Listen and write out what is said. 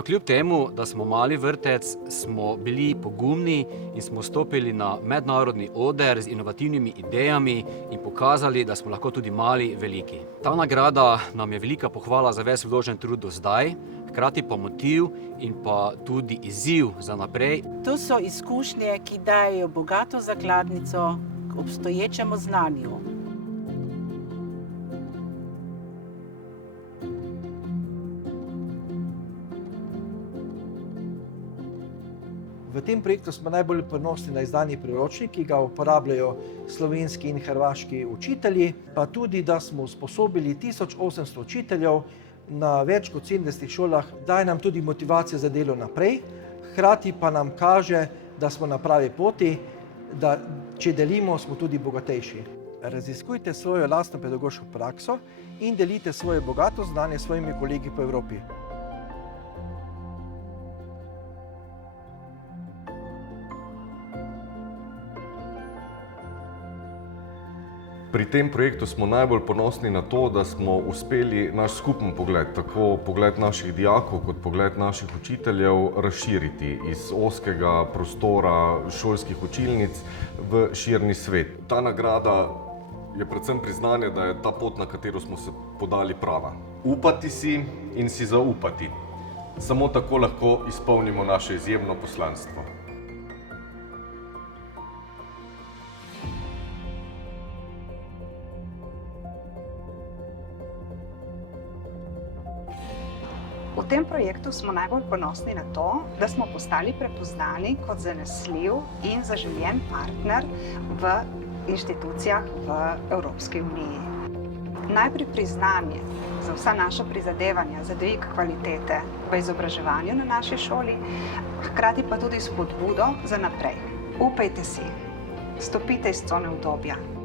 Navkljub temu, da smo mali vrtec, smo bili pogumni in smo stopili na mednarodni oder z inovativnimi idejami in pokazali, da smo lahko tudi mali veliki. Ta nagrada nam je velika pohvala za ves vložen trud do zdaj, hkrati pa motiv in pa tudi izziv za naprej. To so izkušnje, ki dajejo bogato zakladnico k obstoječemu znanju. V tem projektu smo najbolj ponosni na izdani priročnik, ki ga uporabljajo slovenski in hrvaški učitelji, pa tudi, da smo usposobili 1800 učiteljev na več kot 70 šolah, daje nam tudi motivacijo za delo naprej, hkrati pa nam kaže, da smo na pravi poti, da če delimo, smo tudi bogatejši. Raziskujte svojo lastno pedagoško prakso in delite svoje bogato znanje s svojimi kolegi po Evropi. Pri tem projektu smo najbolj ponosni na to, da smo uspeli naš skupen pogled, tako pogled naših dijakov kot pogled naših učiteljev, razširiti iz ozkega prostora šolskih učilnic v širni svet. Ta nagrada je predvsem priznanje, da je ta pot, na katero smo se podali, prava. Upati si in si zaupati. Samo tako lahko izpolnimo naše izjemno poslanstvo. V tem projektu smo najbolj ponosni na to, da smo postali prepoznani kot zanesljiv in zaželjen partner v inštitucijah v Evropski uniji. Najprej priznanje za vsa naša prizadevanja za dvig kvalitete v izobraževanju na naši šoli, hkrati pa tudi spodbudo za naprej. Upajte si, stopite iz cone udobja.